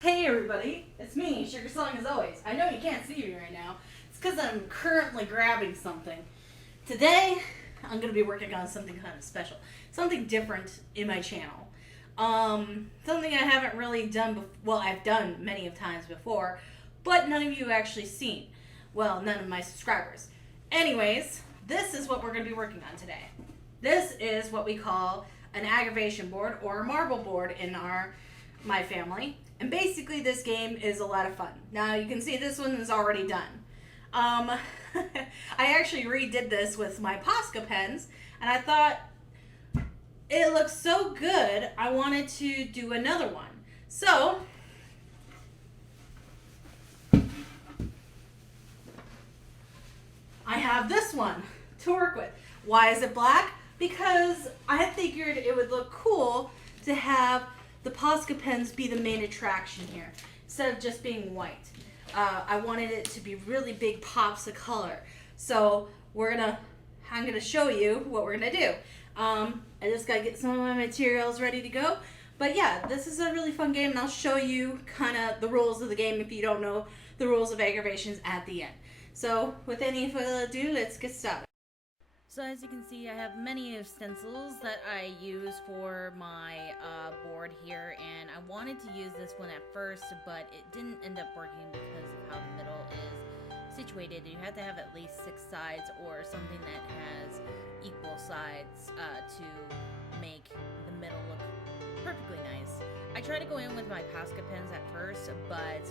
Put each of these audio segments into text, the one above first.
Hey everybody, it's me, Sugar Song as always. I know you can't see me right now. It's because I'm currently grabbing something. Today, I'm going to be working on something kind of special. Something different in my channel. Something I haven't really done, well, I've done many of times before, but none of you have actually seen. Well, none of my subscribers. Anyways, this is what we're going to be working on today. This is what we call an aggravation board or a marble board in my family. And basically this game is a lot of fun. Now you can see this one is already done. I actually redid this with my Posca pens, and I thought it looks so good I wanted to do another one. So I have this one to work with. Why is it black? Because I figured it would look cool to have the Posca pens be the main attraction here instead of just being white. I wanted it to be really big pops of color. So I'm gonna show you what we're gonna do. I just gotta get some of my materials ready to go. But yeah, this is a really fun game, and I'll show you kind of the rules of the game if you don't know the rules of aggravations at the end. So with any further ado, let's get started. So as you can see, I have many of stencils that I use for my board here, and I wanted to use this one at first, but it didn't end up working because of how the middle is situated. You have to have at least 6 sides or something that has equal sides to make the middle look perfectly nice. I tried to go in with my Posca pens at first, but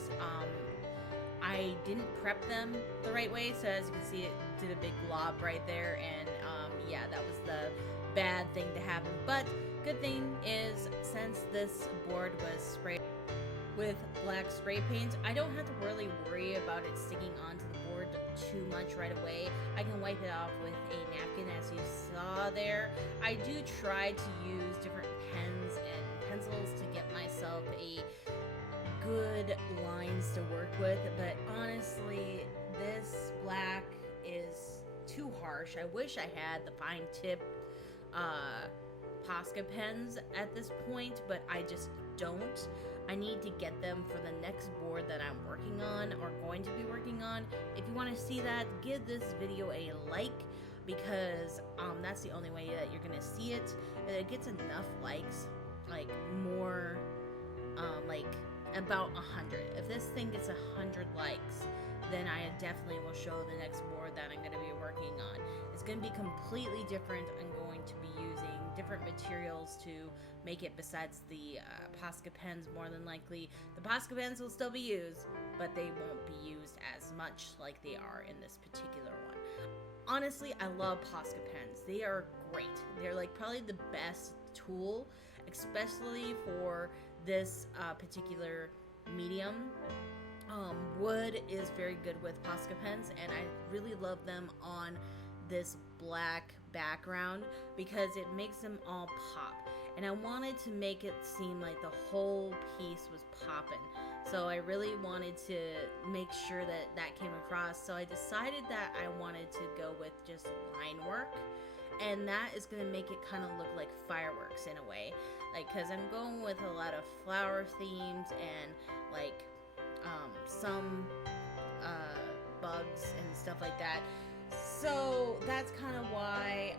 I didn't prep them the right way, so as you can see, it did a big glob right there, and yeah, that was the bad thing to happen. But good thing is, since this board was sprayed with black spray paint, I don't have to really worry about it sticking onto the board too much right away. I can wipe it off with a napkin, as you saw there. I do try to use different pens and pencils to get myself a good lines to work with, but honestly, this black is too harsh. I wish I had the fine tip Posca pens at this point, but I just don't. I need to get them for the next board that I'm working on or going to be working on. If you want to see that, give this video a like, because that's the only way that you're gonna see it. And it gets enough likes, like more like about 100. If this thing gets 100 likes, then I definitely will show the next board that I'm going to be working on. It's going to be completely different. I'm going to be using different materials to make it besides the Posca pens, more than likely. The Posca pens will still be used, but they won't be used as much like they are in this particular one. Honestly, I love Posca pens. They are great. They're like probably the best tool, especially for this particular medium. Wood is very good with Posca pens, and I really love them on this black background because it makes them all pop. And I wanted to make it seem like the whole piece was popping, so I really wanted to make sure that that came across. So I decided that I wanted to go with just line work, and that is going to make it kind of look like fireworks in a way, like, because I'm going with a lot of flower themes and like some bugs and stuff like that. So that's kind of why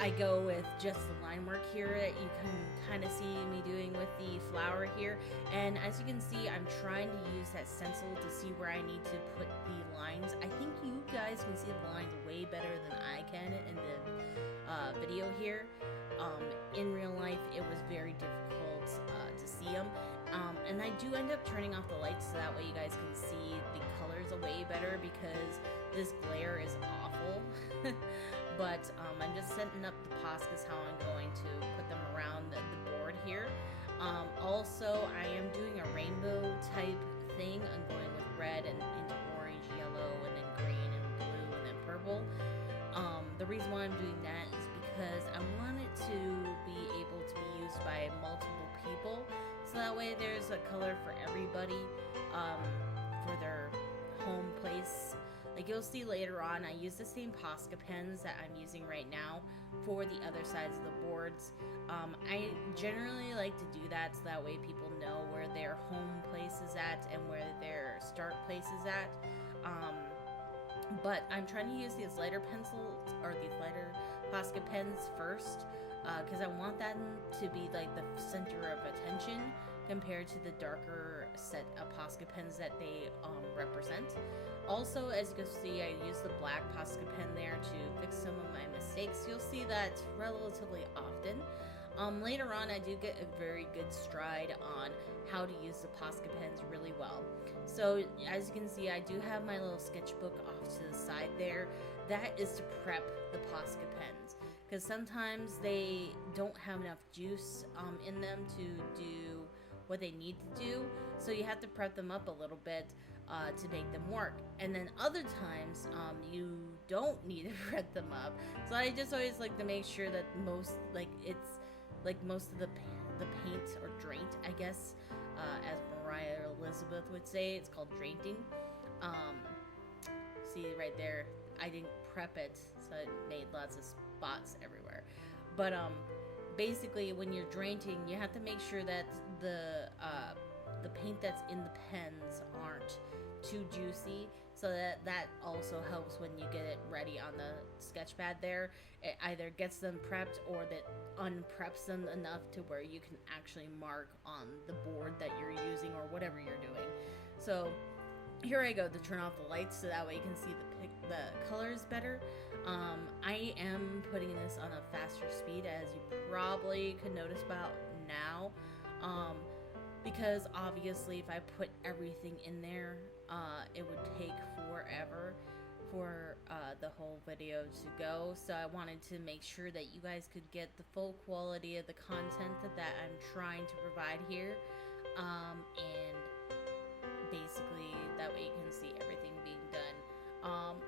I go with just the line work here that you can kind of see me doing with the flower here. And as you can see, I'm trying to use that stencil to see where I need to put the lines. I think you guys can see the lines way better than I can in the video here. In real life, it was very difficult to see them. And I do end up turning off the lights so that way you guys can see the colors way better, because this glare is awful. But I'm just setting up the Poscas how I'm going to put them around the board here. Also, I am doing a rainbow type thing. I'm going with red and into orange, yellow, and then green and blue, and then purple. The reason why I'm doing that is because I want it to be able to be used by multiple people, so that way there's a color for everybody for their home place. Like you'll see later on, I use the same Posca pens that I'm using right now for the other sides of the boards. I generally like to do that so that way people know where their home place is at and where their start place is at. But I'm trying to use these lighter pencils or these lighter Posca pens first because I want them to be like the center of attention compared to the darker set of Posca pens that they represent. Also, as you can see, I use the black Posca pen there to fix some of my mistakes. You'll see that relatively often. Later on, I do get a very good stride on how to use the Posca pens really well. So, as you can see, I do have my little sketchbook off to the side there. That is to prep the Posca pens, because sometimes they don't have enough juice in them to do what they need to do. So you have to prep them up a little bit to make them work. And then other times, you don't need to prep them up. So I just always like to make sure that most of the paint or draint, I guess, as Mariah Elizabeth would say, it's called drainting. See right there, I didn't prep it, so it made lots of spots everywhere. But basically, when you're drainting, you have to make sure that the paint that's in the pens aren't too juicy, so that also helps when you get it ready on the sketch pad there. It either gets them prepped or that unpreps them enough to where you can actually mark on the board that you're using or whatever you're doing. So here I go to turn off the lights so that way you can see the colors better. I am putting this on a faster speed, as you probably could notice about now, because obviously if I put everything in there, it would take forever for the whole video to go. So I wanted to make sure that you guys could get the full quality of the content that I'm trying to provide here, and basically that way you can see everything being done.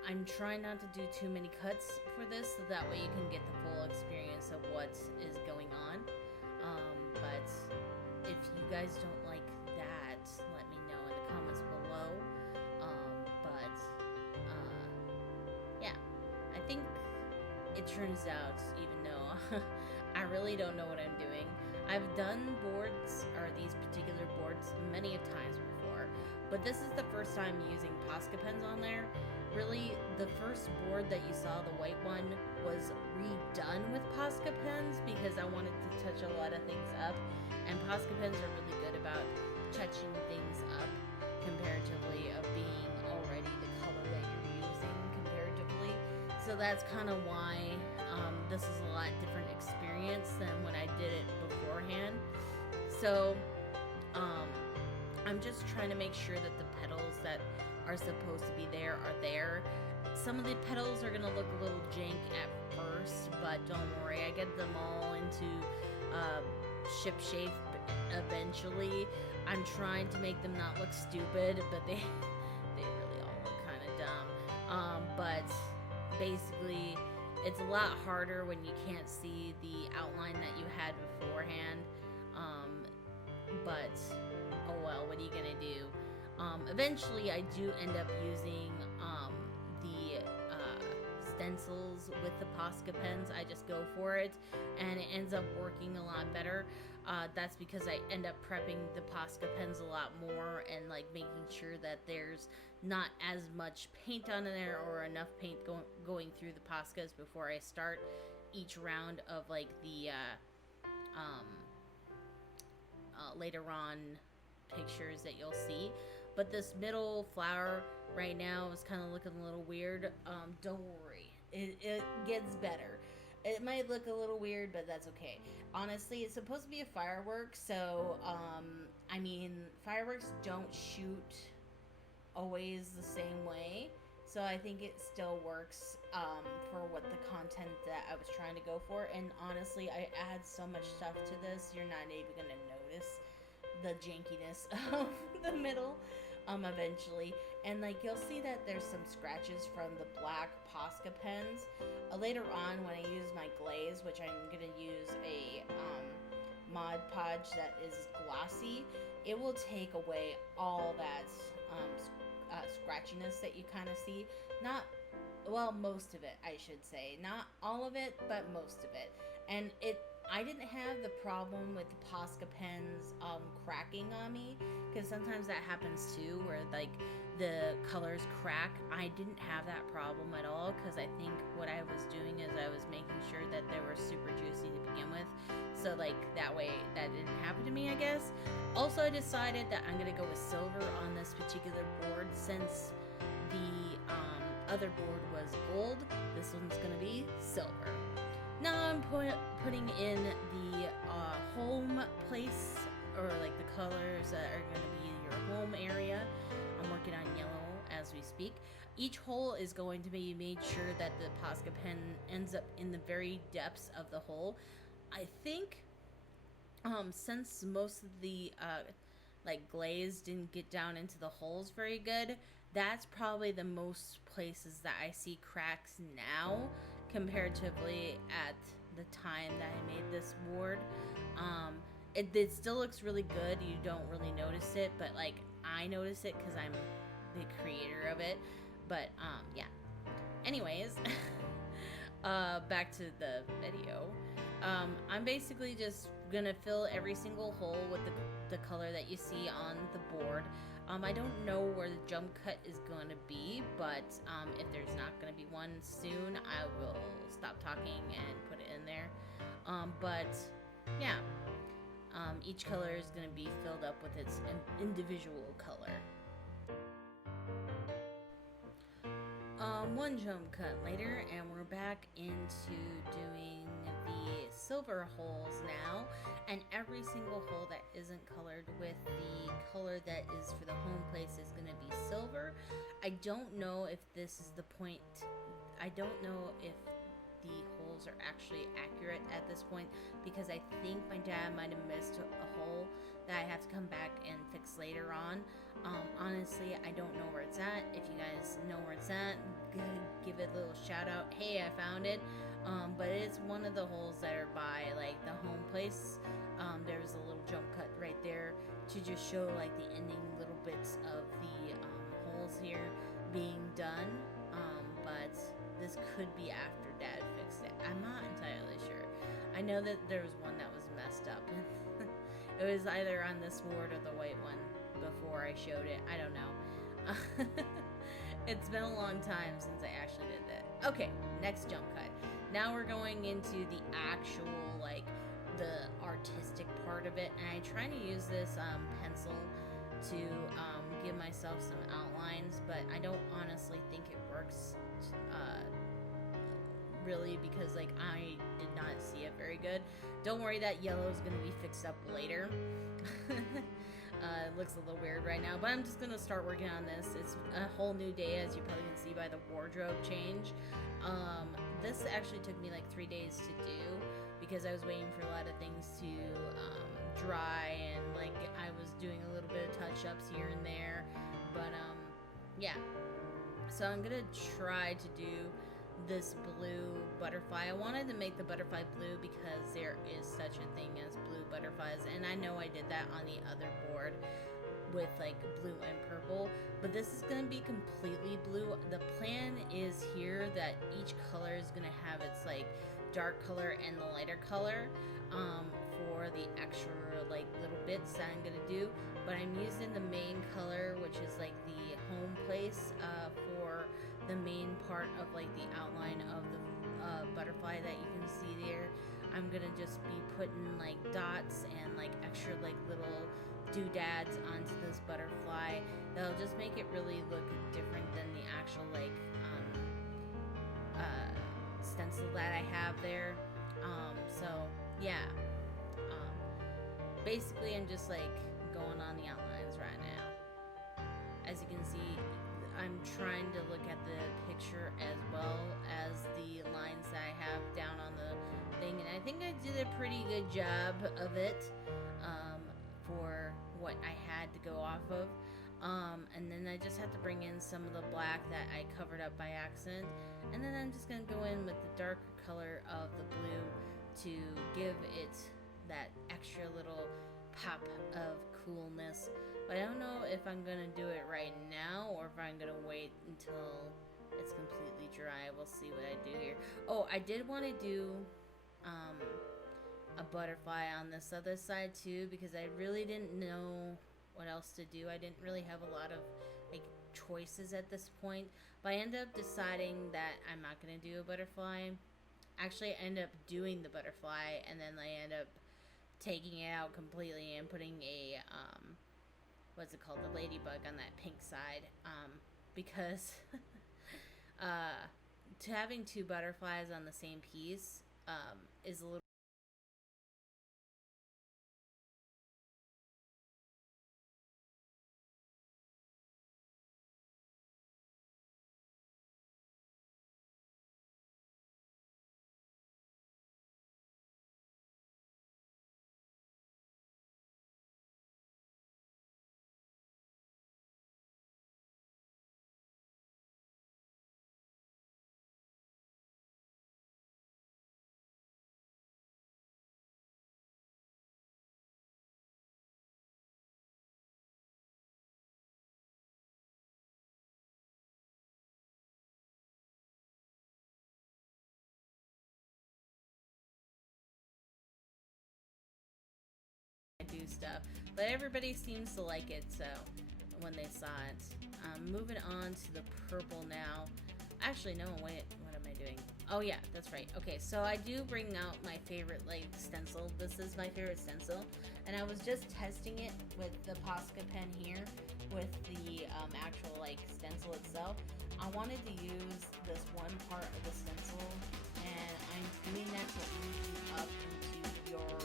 I'm trying not to do too many cuts for this, so that way you can get the full experience of what is going on. But if you guys don't like that, let me know in the comments below. Yeah, I think it turns out, even though I really don't know what I'm doing. I've done boards, or these particular boards, many of times before, but this is the first time using Posca pens on there. Really, the first board that you saw, the white one, was redone with Posca pens because I wanted to touch a lot of things up, and Posca pens are really good about touching things up comparatively of being already the color that you're using comparatively. So that's kind of why this is a lot different experience than when I did it beforehand. So I'm just trying to make sure that the petals that are supposed to be there are there. Some of the petals are going to look a little jank at first, but don't worry, I get them all into ship shape eventually. I'm trying to make them not look stupid, but they really all look kind of dumb. But basically, it's a lot harder when you can't see the outline that you had beforehand. But oh well, what are you gonna do? Eventually, I do end up using the stencils with the Posca pens. I just go for it, and it ends up working a lot better. That's because I end up prepping the Posca pens a lot more and like making sure that there's not as much paint on there or enough paint going through the Poscas before I start each round of like the later on pictures that you'll see. But this middle flower right now is kind of looking a little weird. Don't worry, it gets better. It might look a little weird, but that's okay. Honestly, it's supposed to be a firework, so I mean, fireworks don't shoot always the same way, so I think it still works for what the content that I was trying to go for. And honestly, I add so much stuff to this, you're not even gonna notice the jankiness of the middle eventually. And like you'll see that there's some scratches from the black Posca pens. Later on, when I use my glaze, which I'm gonna use a Mod Podge that is glossy, it will take away all that scratchiness that you kind of see. Not, well, most of it, I should say. Not all of it, but most of it. And I didn't have the problem with the Posca pens cracking on me, because sometimes that happens too, where like the colors crack. I didn't have that problem at all, because I think what I was doing is I was making sure that they were super juicy to begin with, so like that way that didn't happen to me, I guess. Also, I decided that I'm gonna go with silver on this particular board, since the other board was gold. This one's gonna be silver. Now I'm putting in the home place, or like the colors that are going to be your home area. I'm working on yellow as we speak. Each hole is going to be made sure that the Posca pen ends up in the very depths of the hole. I think since most of the like glaze didn't get down into the holes very good, that's probably the most places that I see cracks now, comparatively at the time that I made this board. It still looks really good. You don't really notice it, but like I notice it because I'm the creator of it. But yeah. Anyways, back to the video. I'm basically just gonna fill every single hole with the color that you see on the board. I don't know where the jump cut is going to be, but if there's not going to be one soon, I will stop talking and put it in there. But yeah, each color is going to be filled up with its individual color. One jump cut later, and we're back into doing the silver holes now, and every single hole that isn't colored with the color that is for the home place is going to be silver. I don't know if this is the point. I don't know if the holes are actually accurate at this point, because I think my dad might have missed a hole that I have to come back and fix later on. Honestly, I don't know where it's at. If you guys know where it's at, give it a little shout out. Hey, I found it. But it's one of the holes that are by like the home place. There's a little jump cut right there to just show like the ending little bits of the holes here being done. But this could be after Dad fixed it. I'm not entirely sure. I know that there was one that was messed up. It was either on this board or the white one before I showed it. I don't know. It's been a long time since I actually did that. Okay, next jump cut. Now we're going into the actual, like, the artistic part of it. And I try to use this pencil to give myself some outlines, but I don't honestly think it works really, because like I did not see it very good. Don't worry, that yellow is going to be fixed up later. It looks a little weird right now, but I'm just going to start working on this. It's a whole new day, as you probably can see by the wardrobe change. This actually took me like 3 days to do, because I was waiting for a lot of things to dry, and like I was doing a little bit of touch-ups here and there. But yeah, so I'm gonna try to do this blue butterfly. I wanted to make the butterfly blue because there is such a thing as blue butterflies, and I know I did that on the other board with like blue and purple, but this is going to be completely blue. The plan is here that each color is going to have its like dark color and the lighter color for the extra like little bits that I'm going to do, but I'm using the main color, which is like the home place, for the main part of like the outline of the butterfly that you can see there. I'm gonna just be putting like dots and like extra like little doodads onto this butterfly. That'll just make it really look different than the actual like stencil that I have there. So yeah, basically I'm just like going on the outlines right now. As you can see, I'm trying to look at the picture as well as the lines that I have down on the thing, and I think I did a pretty good job of it for what I had to go off of. And then I just had to bring in some of the black that I covered up by accident, and then I'm just going to go in with the darker color of the blue to give it that extra little pop of coolness. But I don't know if I'm gonna do it right now or if I'm gonna wait until it's completely dry. We'll see what I do here. Oh, I did want to do um, a butterfly on this other side too, because I really didn't know what else to do. I didn't really have a lot of like choices at this point, but I ended up deciding that I'm not gonna do a butterfly. Actually, I end up doing the butterfly, and then I end up taking it out completely and putting a what's it called, the ladybug on that pink side, because to having two butterflies on the same piece is a little I do stuff, but everybody seems to like it. So when they saw it, moving on to the purple now. Actually, no, wait, what am I doing? Oh yeah, that's right. Okay, so I do bring out my favorite like stencil. This is my favorite stencil, and I was just testing it with the Posca pen here with the actual like stencil itself. I wanted to use this one part of the stencil, and I'm doing that to lead you up into your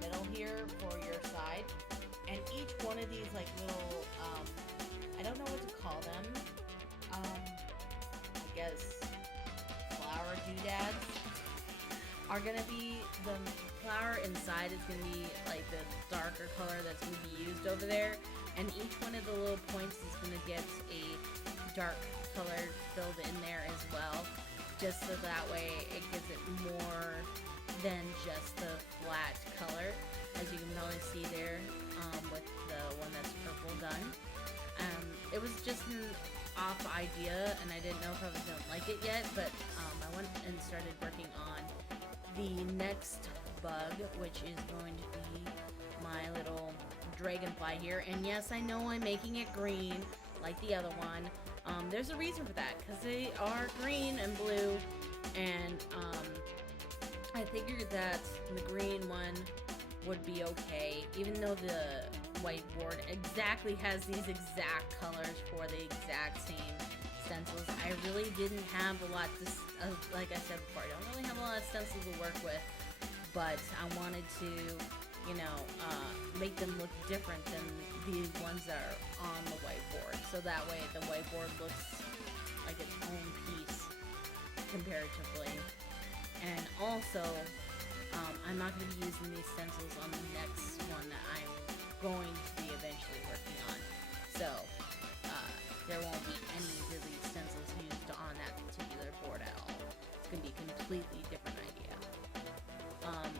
middle here for your side. And each one of these like little, I don't know what to call them. I guess flower doodads are gonna be, the flower inside is gonna be like the darker color that's gonna be used over there, and each one of the little points is gonna get a dark color filled in there as well, just so that way it gives it more than just the flat color, as you can probably see there with the one that's purple done. It was just an off idea, and I didn't know if I was gonna like it yet, but I went and started working on the next bug, which is going to be my little dragonfly here. And yes, I know I'm making it green like the other one. There's a reason for that, because they are green and blue, and I figured that the green one would be okay, even though the whiteboard exactly has these exact colors for the exact same stencils. I really didn't have a lot to, like I said before, I don't really have a lot of stencils to work with, but I wanted to, you know, make them look different than the ones that are on the whiteboard, so that way the whiteboard looks like its own piece comparatively. And also, I'm not going to be using these stencils on the next one that I'm going to be eventually working on. So, there won't be any really stencils used on that particular board at all. It's going to be a completely different idea.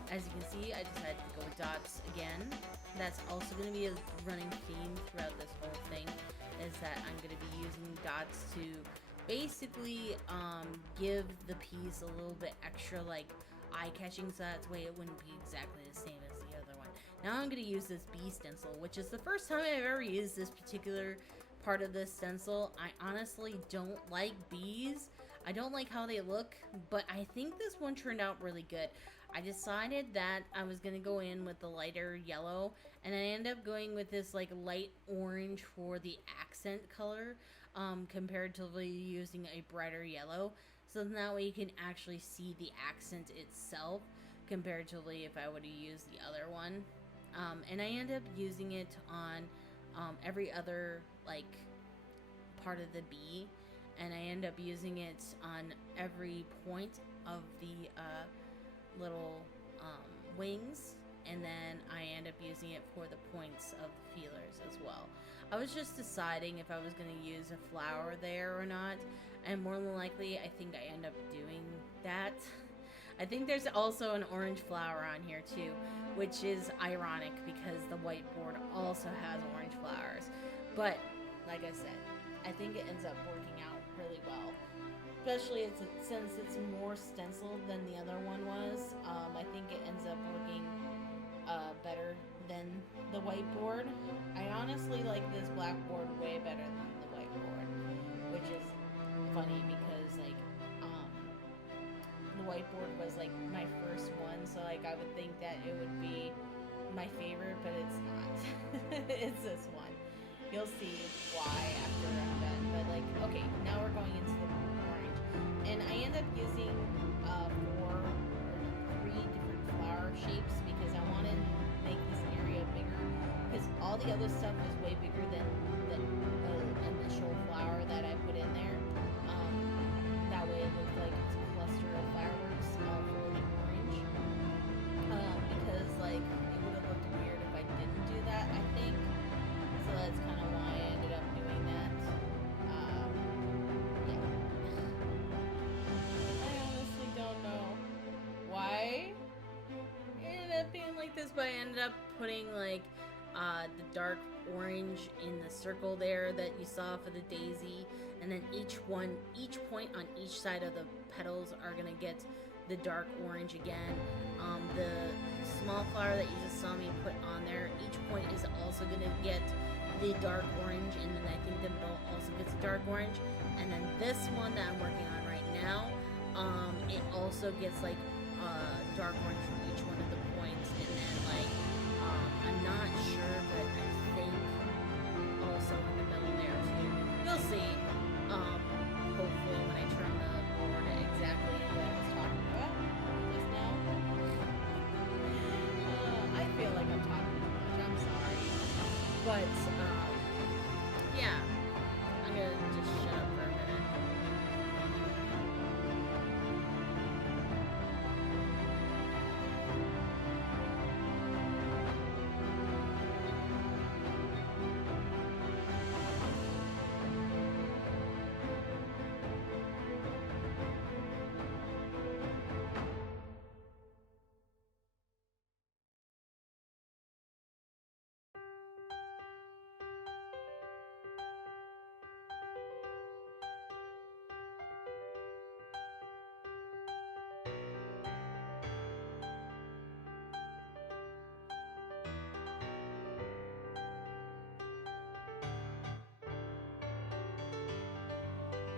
As you can see, I decided to go with dots again. That's also going to be a running theme throughout this whole thing, is that I'm going to be using dots to basically give the piece a little bit extra like eye-catching, so that way it wouldn't be exactly the same as the other one. Now I'm going to use this bee stencil, which is the first time I've ever used this particular part of this stencil. I honestly don't like bees. I don't like how they look, but I think this one turned out really good. I decided that I was going to go in with the lighter yellow, and I ended up going with this like light orange for the accent color, comparatively using a brighter yellow. So then that way you can actually see the accent itself, comparatively if I would have used the other one. And I end up using it on every other like part of the bee, and I end up using it on every point of the little wings, and then I end up using it for the points of the feelers as well. I was just deciding if I was going to use a flower there or not, and more than likely I think I end up doing that. I think there's also an orange flower on here too, which is ironic because the whiteboard also has orange flowers. But like I said, I think it ends up working out really well. Especially since it's more stenciled than the other one was. I think it ends up working better than the whiteboard. I honestly like this blackboard way better than the whiteboard, which is funny because like the whiteboard was like my first one, so like I would think that it would be my favorite, but it's not. It's this one. You'll see why after I'm done. But like, okay, now we're going into the orange, and I end up using 4 or 3 different flower shapes because I want to make this area bigger. Because all the other stuff was way bigger than the initial flower that I put in there. That way it looked like it's a cluster of fireworks all floating orange. Because like it would have looked weird if I didn't do that, I think. So that's kind of why I ended up doing that. Yeah. I honestly don't know why it ended up being like this, but I ended up putting like the dark orange in the circle there that you saw for the daisy, and then each point on each side of the petals are gonna get the dark orange again. The small flower that you just saw me put on there, each point is also gonna get the dark orange, and then I think the middle also gets a dark orange, and then this one that I'm working on right now, it also gets like dark orange from each one of the points, and then like I'm not sure, but I think also in the middle there too. You'll see. Hopefully when I turn the board exactly what I was talking about just now. I feel like I'm talking too much. I'm sorry, but yeah, I'm gonna just shut up for a minute.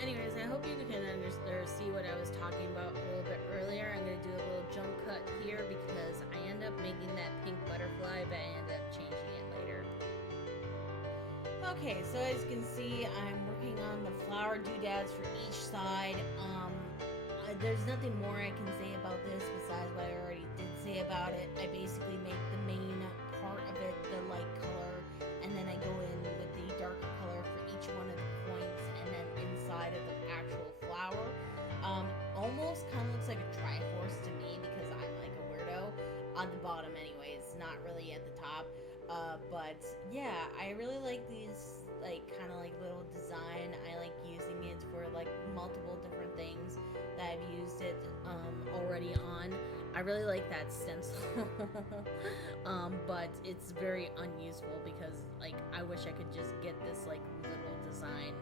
Anyways, I hope you can see what I was talking about a little bit earlier. I'm going to do a little jump cut here because I end up making that pink butterfly, but I end up changing it later. Okay, so as you can see, I'm working on the flower doodads for each side. There's nothing more I can say about this besides what I already did say about it. I basically make the main part of it the light color, and then I go in with the darker color for each one of the points, and then inside of the actual flower. Almost kind of looks like a Triforce to me because I'm like a weirdo. On the bottom anyways, not really at the top. But yeah, I really like these like kind of like little design. I like using it for like multiple different things that I've used it already on. I really like that stencil. But it's very unuseful because like I wish I could just get this like little design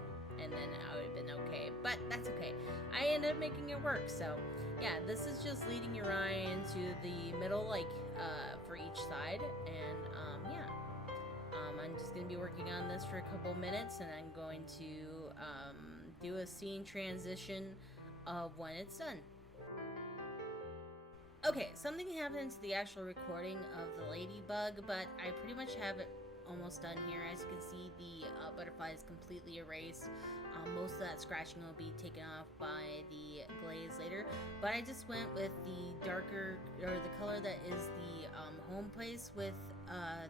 and then I would have been okay, but that's okay. I ended up making it work. So yeah, this is just leading your eye into the middle, like for each side, and yeah, I'm just gonna be working on this for a couple minutes, and I'm going to do a scene transition of when it's done. Okay, something happened to the actual recording of the ladybug, but I pretty much have it almost done here. As you can see, the butterfly is completely erased. Most of that scratching will be taken off by the glaze later, but I just went with the darker, or the color that is the home place with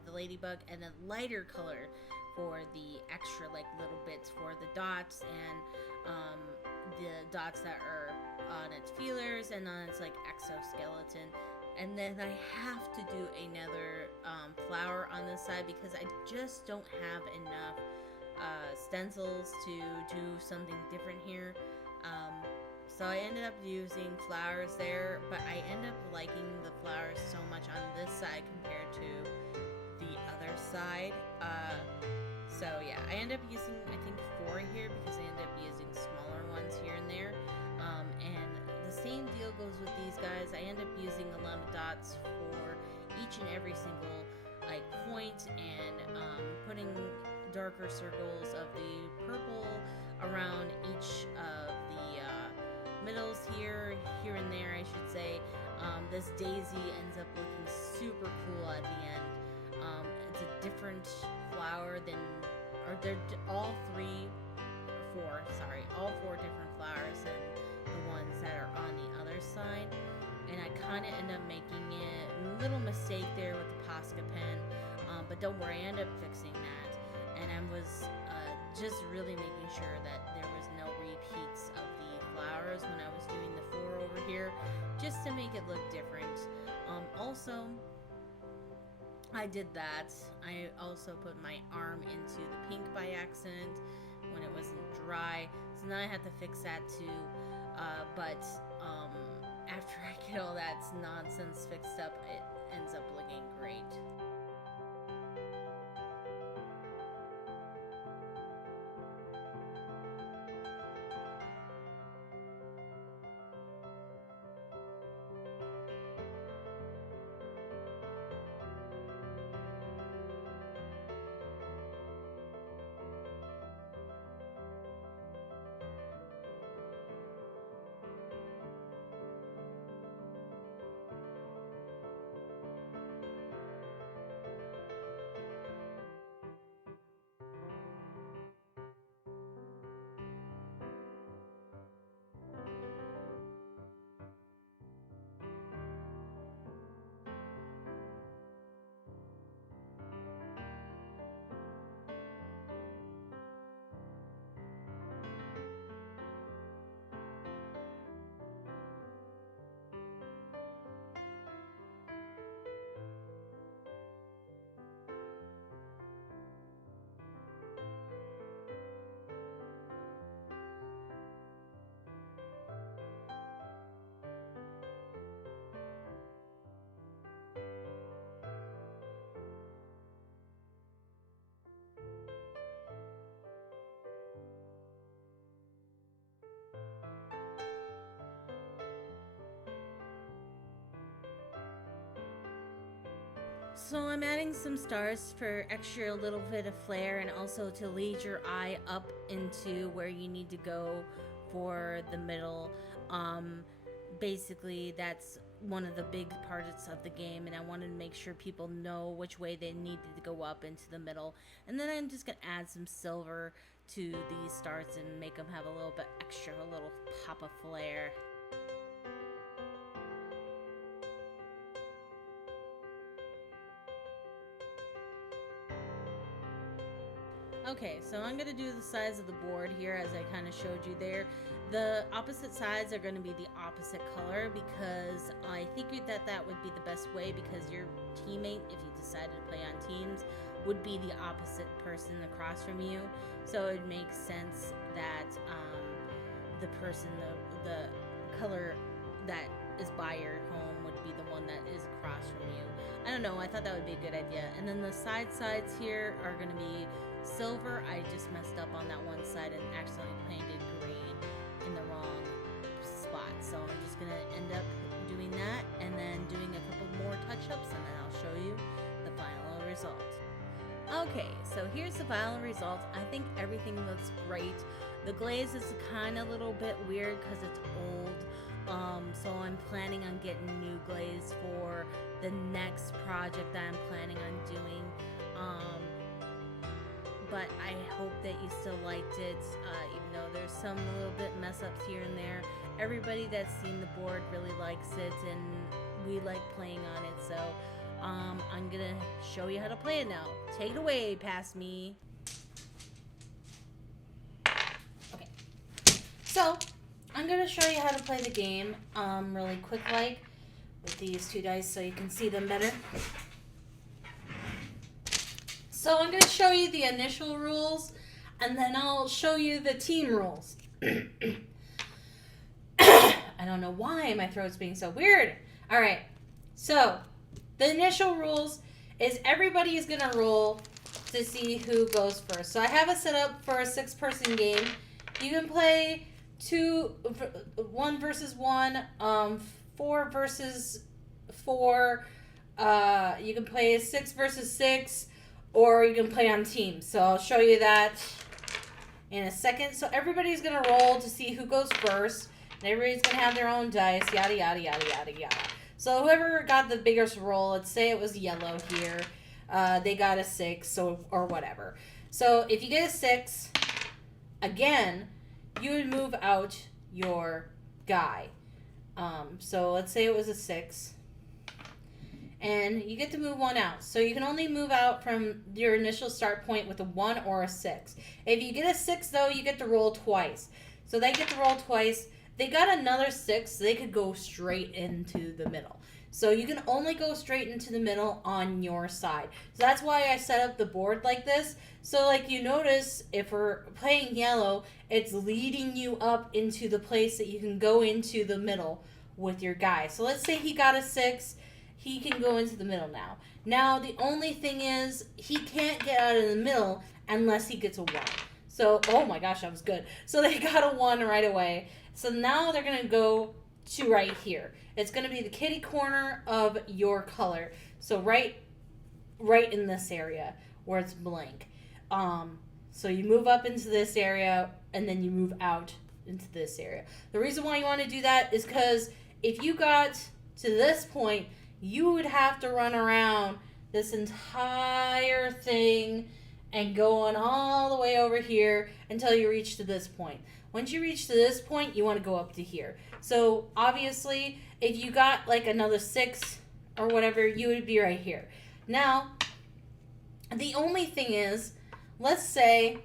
the ladybug, and a lighter color for the extra like little bits for the dots, and the dots that are on its feelers and on its like exoskeleton. And then I have to do another flower on this side because I just don't have enough stencils to do something different here. So I ended up using flowers there, but I end up liking the flowers so much on this side compared to the other side. So yeah, I end up using, I think, 4 here because I end up using smaller ones here and there. And the same deal goes with these guys. I end up using a lot of dots for each and every single like point, and putting darker circles of the purple around each of the middles here and there, I should say. This daisy ends up looking super cool at the end. It's a different flower than, or they're all 4 different flowers than the ones that are on the other side. And I kind of end up making it a little mistake there with the Posca pen, but don't worry, I end up fixing that. And I was just really making sure that there was no repeats of the flowers when I was doing the 4 over here, just to make it look different. Also, I did that. I also put my arm into the pink by accident when it wasn't dry, so now I had to fix that too. But after I get all that nonsense fixed up, it ends up looking great. So I'm adding some stars for extra little bit of flair, and also to lead your eye up into where you need to go for the middle. Basically that's one of the big parts of the game, and I wanted to make sure people know which way they needed to go up into the middle. And then I'm just gonna add some silver to these stars and make them have a little bit extra, a little pop of flair. Okay, so I'm going to do the size of the board here as I kind of showed you there. The opposite sides are going to be the opposite color because I figured that that would be the best way, because your teammate, if you decided to play on teams, would be the opposite person across from you. So it makes sense that the person, the color that is by your home would be the one that is across from you. I don't know, I thought that would be a good idea. And then the sides here are going to be silver. I just messed up on that one side and accidentally painted green in the wrong spot. So I'm just going to end up doing that and then doing a couple more touch-ups, and then I'll show you the final result. Okay, so here's the final result. I think everything looks great. The glaze is kind of a little bit weird because it's old. So I'm planning on getting new glaze for the next project that I'm planning on doing. But I hope that you still liked it, even though there's some little bit mess ups here and there. Everybody that's seen the board really likes it, and we like playing on it. So I'm gonna show you how to play it now. Take it away, past me. Okay, so I'm gonna show you how to play the game really quick, like with these 2 dice, so you can see them better. So I'm going to show you the initial rules, and then I'll show you the team rules. I don't know why my throat's being so weird. All right, so the initial rules is everybody is going to roll to see who goes first. So I have it set up for a 6-person game. You can play 1 versus 1, 4 versus 4. You can play 6 versus 6, or you can play on teams. So I'll show you that in a second. So everybody's going to roll to see who goes first. And everybody's going to have their own dice, yada, yada, yada, yada, yada. So whoever got the biggest roll, let's say it was yellow here, they got a 6 or whatever. So if you get a 6, again, you would move out your guy. So let's say it was a 6. And you get to move 1 out. So you can only move out from your initial start point with a 1 or a 6. If you get a 6, though, you get to roll twice. So they get to roll twice. They got another 6, so they could go straight into the middle. So you can only go straight into the middle on your side. So that's why I set up the board like this. So like you notice, if we're playing yellow, it's leading you up into the place that you can go into the middle with your guy. So let's say he got a 6. He can go into the middle now. Now, the only thing is, he can't get out of the middle unless he gets a 1. So, oh my gosh, that was good. So they got a 1 right away. So now they're going to go to right here. It's going to be the kitty corner of your color. So right in this area where it's blank. So you move up into this area, and then you move out into this area. The reason why you want to do that is because if you got to this point, you would have to run around this entire thing and going all the way over here until you reach to this point. Once you reach to this point, you want to go up to here. So obviously, if you got like another 6 or whatever, you would be right here. Now, the only thing is, let's say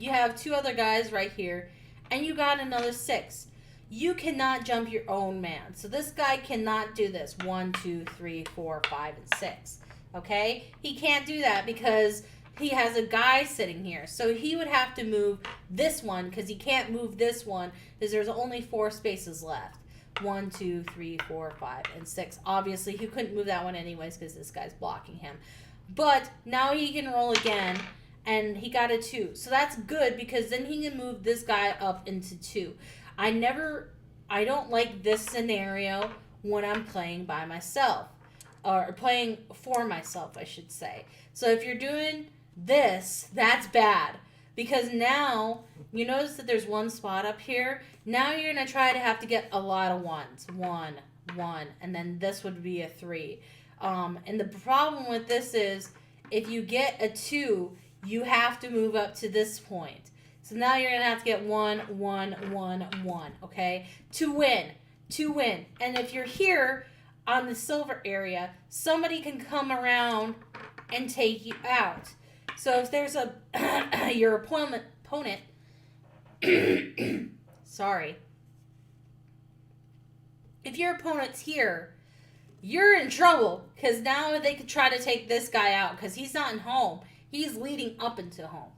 you have 2 other guys right here, and you got another 6. You cannot jump your own man. So this guy cannot do this. 1, 2, 3, 4, 5, and 6. Okay? He can't do that because he has a guy sitting here. So he would have to move this one because he can't move this one because there's only 4 spaces left. 1, 2, 3, 4, 5, and 6. Obviously, he couldn't move that one anyways because this guy's blocking him. But now he can roll again, and he got a 2. So that's good because then he can move this guy up into 2. I don't like this scenario when I'm playing by myself. Or playing for myself, I should say. So if you're doing this, that's bad. Because now, you notice that there's 1 spot up here. Now you're going to try to have to get a lot of 1s. 1, 1, and then this would be a 3. And the problem with this is, if you get a 2, you have to move up to this point. So now you're going to have to get 1, 1, 1, 1, okay? To win. And if you're here on the silver area, somebody can come around and take you out. So if there's your opponent, sorry. If your opponent's here, you're in trouble because now they could try to take this guy out because he's not in home. He's leading up into home.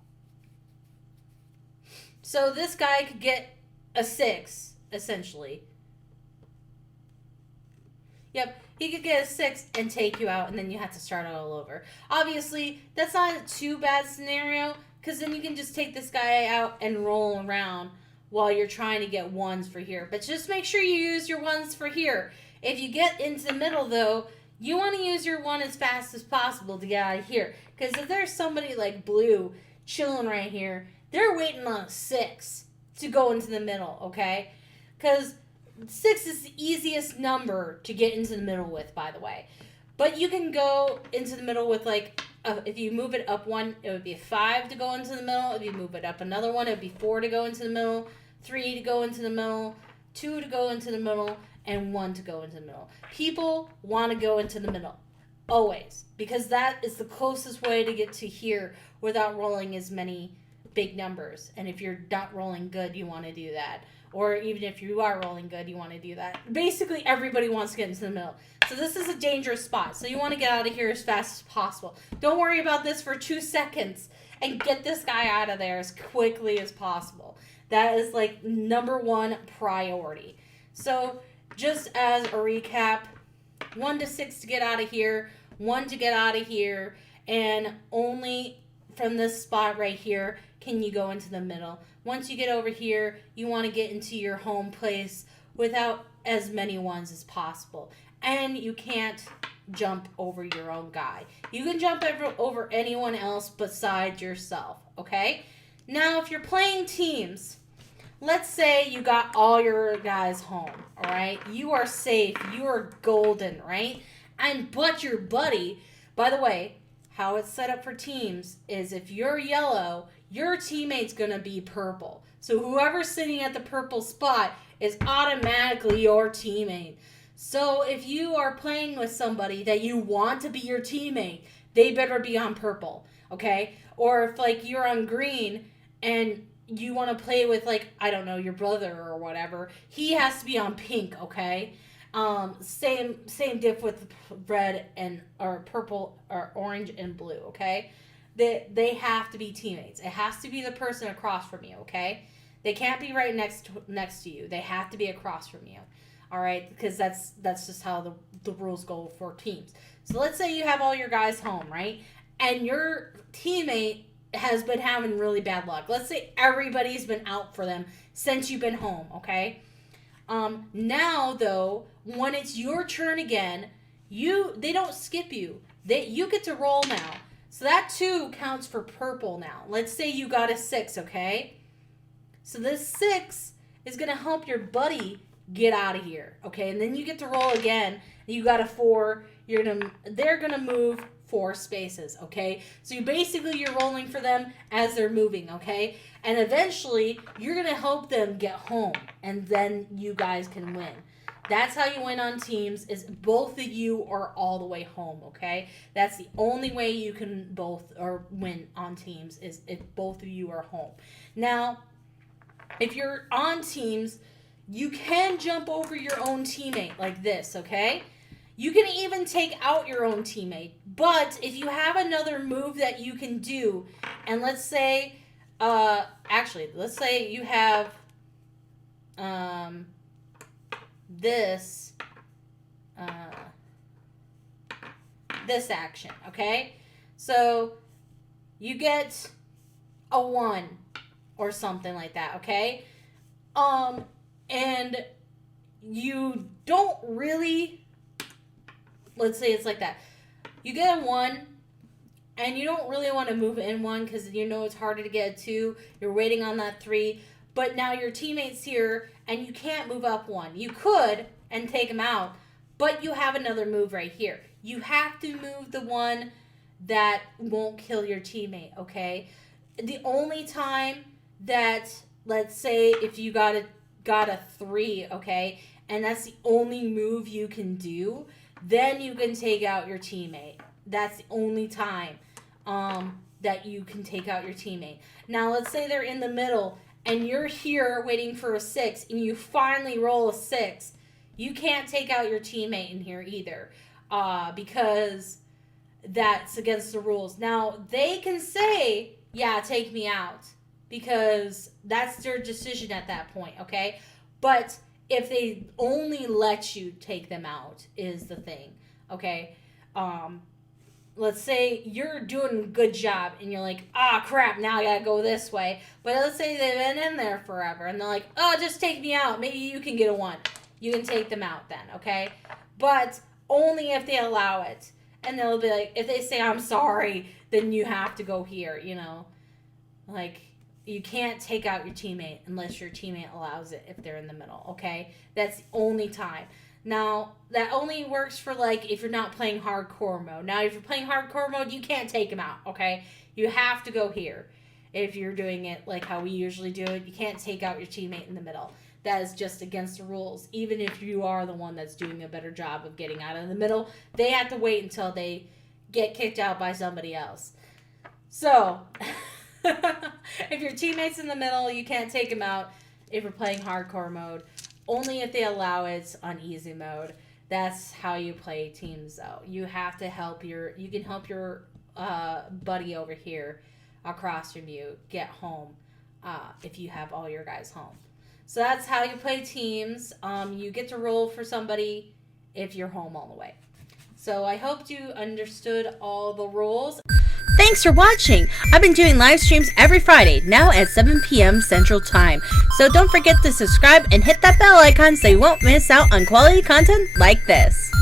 So this guy could get a 6, essentially. Yep, he could get a 6 and take you out, and then you have to start all over. Obviously, that's not a too bad scenario, because then you can just take this guy out and roll around while you're trying to get 1s for here. But just make sure you use your 1s for here. If you get into the middle, though, you want to use your 1 as fast as possible to get out of here. Because if there's somebody like blue chilling right here, they're waiting on a 6 to go into the middle, okay? Because 6 is the easiest number to get into the middle with, by the way. But you can go into the middle with, like, if you move it up 1, it would be a 5 to go into the middle. If you move it up another 1, it would be 4 to go into the middle, 3 to go into the middle, 2 to go into the middle, and 1 to go into the middle. People want to go into the middle, always, because that is the closest way to get to here without rolling as many big numbers. And if you're not rolling good, you want to do that. Or even if you are rolling good, you want to do that. Basically, everybody wants to get into the middle. So this is a dangerous spot. So you want to get out of here as fast as possible. Don't worry about this for 2 seconds. And get this guy out of there as quickly as possible. That is like number 1 priority. So just as a recap, 1 to 6 to get out of here. 1 to get out of here. and only from this spot right here can you go into the middle. Once you get over here, you want to get into your home place without as many ones as possible. And you can't jump over your own guy. You can jump over anyone else besides yourself, okay? Now, if you're playing teams, let's say you got all your guys home, all right? You are safe. You are golden, right? But your buddy, by the way, how it's set up for teams is if you're yellow, your teammate's going to be purple. So whoever's sitting at the purple spot is automatically your teammate. So if you are playing with somebody that you want to be your teammate, they better be on purple, okay? Or if like you're on green and you want to play with like, I don't know, your brother or whatever, he has to be on pink, okay? Same diff with red and or purple or orange and blue, okay? They have to be teammates. It has to be the person across from you, okay? They can't be right next to you. They have to be across from you. All right, because that's just how the rules go for teams. So let's say you have all your guys home, right? And your teammate has been having really bad luck. Let's say everybody's been out for them since you've been home, okay? Now though, when it's your turn again, they don't skip you. You get to roll now. So that 2 counts for purple now. Let's say you got a 6, okay? So this 6 is going to help your buddy get out of here, okay? And then you get to roll again. You got a 4. They're gonna move 4 spaces, okay? So you're rolling for them as they're moving, okay? And eventually you're gonna help them get home, and then you guys can win. That's how you win on teams, is both of you are all the way home, okay? That's the only way you can both or win on teams, is if both of you are home. Now, if you're on teams, you can jump over your own teammate like this, okay? You can even take out your own teammate. But if you have another move that you can do, and let's say, let's say you have this action, okay? So you get a 1 or something like that, okay? And you don't really, let's say it's like that. You get a 1, and you don't really want to move in 1 because you know it's harder to get a 2. You're waiting on that 3. But now your teammate's here, and you can't move up 1. You could and take him out, but you have another move right here. You have to move the one that won't kill your teammate, okay? The only time that, let's say if you got a 3, okay, and that's the only move you can do, then you can take out your teammate. That's the only time that you can take out your teammate. Now, let's say they're in the middle, and you're here waiting for a 6, and you finally roll a 6. You can't take out your teammate in here either, because that's against the rules. Now, they can say, yeah, take me out, because that's their decision at that point, okay? But if they only let you take them out is the thing, okay? Let's say you're doing a good job and you're like, crap, now I gotta go this way. But let's say they've been in there forever and they're like, just take me out. Maybe you can get a 1. You can take them out then, okay? But only if they allow it. And they'll be like, if they say, I'm sorry, then you have to go here, you know? Like, you can't take out your teammate unless your teammate allows it if they're in the middle, okay? That's the only time. Now, that only works for, like, if you're not playing hardcore mode. Now, if you're playing hardcore mode, you can't take them out, okay? You have to go here. If you're doing it like how we usually do it, you can't take out your teammate in the middle. That is just against the rules. Even if you are the one that's doing a better job of getting out of the middle, they have to wait until they get kicked out by somebody else. So, if your teammate's in the middle, you can't take them out if you're playing hardcore mode. Only if they allow it on easy mode. That's how you play teams, though. You have to you can help your buddy over here across from you get home if you have all your guys home. So that's how you play teams. You get to roll for somebody if you're home all the way. So I hope you understood all the rules. Thanks for watching. I've been doing live streams every Friday, now at 7 p.m. Central Time. So don't forget to subscribe and hit that bell icon so you won't miss out on quality content like this.